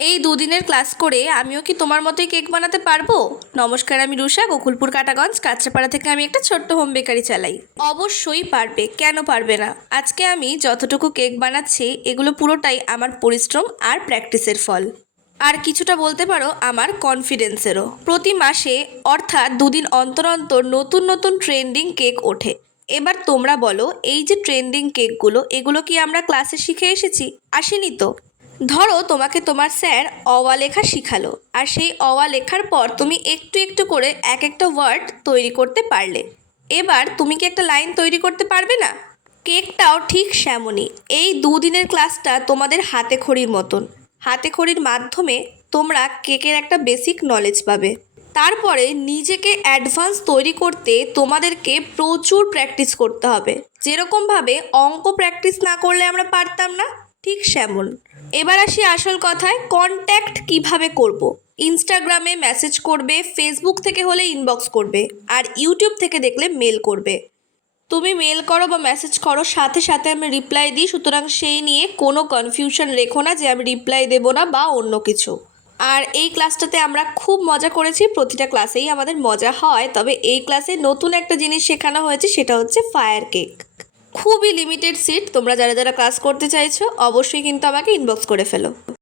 এই দুদিনের ক্লাস করে আমিও কি তোমার মতোই কেক বানাতে পারবো? নমস্কার, আমি রুষা, গোকুলপুর কাটাগঞ্জ কাঁচরাপাড়া থেকে। আমি একটা ছোট্ট হোম বেকারি চালাই। অবশ্যই পারবে, কেন পারবে না। আজকে আমি যতটুকু কেক বানাচ্ছি এগুলো পুরোটাই আমার পরিশ্রম আর প্র্যাকটিসের ফল। আর কিছুটা বলতে পারো আমার কনফিডেন্সেরও। প্রতি মাসে অর্থাৎ দুদিন অন্তর অন্তর নতুন নতুন ট্রেন্ডিং কেক ওঠে। এবার তোমরা বলো, এই যে ট্রেন্ডিং কেকগুলো, এগুলো কি আমরা ক্লাসে শিখে এসেছি? আসেনি তো। ধরো তোমাকে তোমার স্যার অ লেখা শিখালো, আর সেই অ লেখার পর তুমি একটু একটু করে এক একটা ওয়ার্ড তৈরি করতে পারলে। এবার তুমি কি একটা লাইন তৈরি করতে পারবে না? কেকটাও ঠিক সেমনই। এই দুদিনের ক্লাসটা তোমাদের হাতে খড়ির মতন। হাতে খড়ির মাধ্যমে তোমরা কেকের একটা বেসিক নলেজ পাবে। তারপরে নিজেকে অ্যাডভান্স তৈরি করতে তোমাদেরকে প্রচুর প্র্যাকটিস করতে হবে। যেরকমভাবে অঙ্ক প্র্যাকটিস না করলে আমরা পারতাম না, ঠিক সেমন। এবার আসি আসল কথায়, কন্ট্যাক্ট কিভাবে করব। ইনস্টাগ্রামে মেসেজ করবে, ফেসবুক থেকে হলে ইনবক্স করবে, আর ইউটিউব থেকে দেখলে মেল করবে। তুমি মেল করো বা মেসেজ করো, সাথে সাথে আমি রিপ্লাই দিই। সুতরাং সেই নিয়ে কোনো কনফিউশন রেখো না যে আমি রিপ্লাই দেবো না বা অন্য কিছু। আর এই ক্লাসটাতে আমরা খুব মজা করেছি। প্রতিটা ক্লাসেই আমাদের মজা হয়, তবে এই ক্লাসে নতুন একটা জিনিস শেখানো হয়েছে, সেটা হচ্ছে ফায়ার কেক। খুবই লিমিটেড সিট। তোমরা যারা যারা ক্লাস করতে চাইছো অবশ্যই কিন্তু আমাকে ইনবক্স করে ফেলো।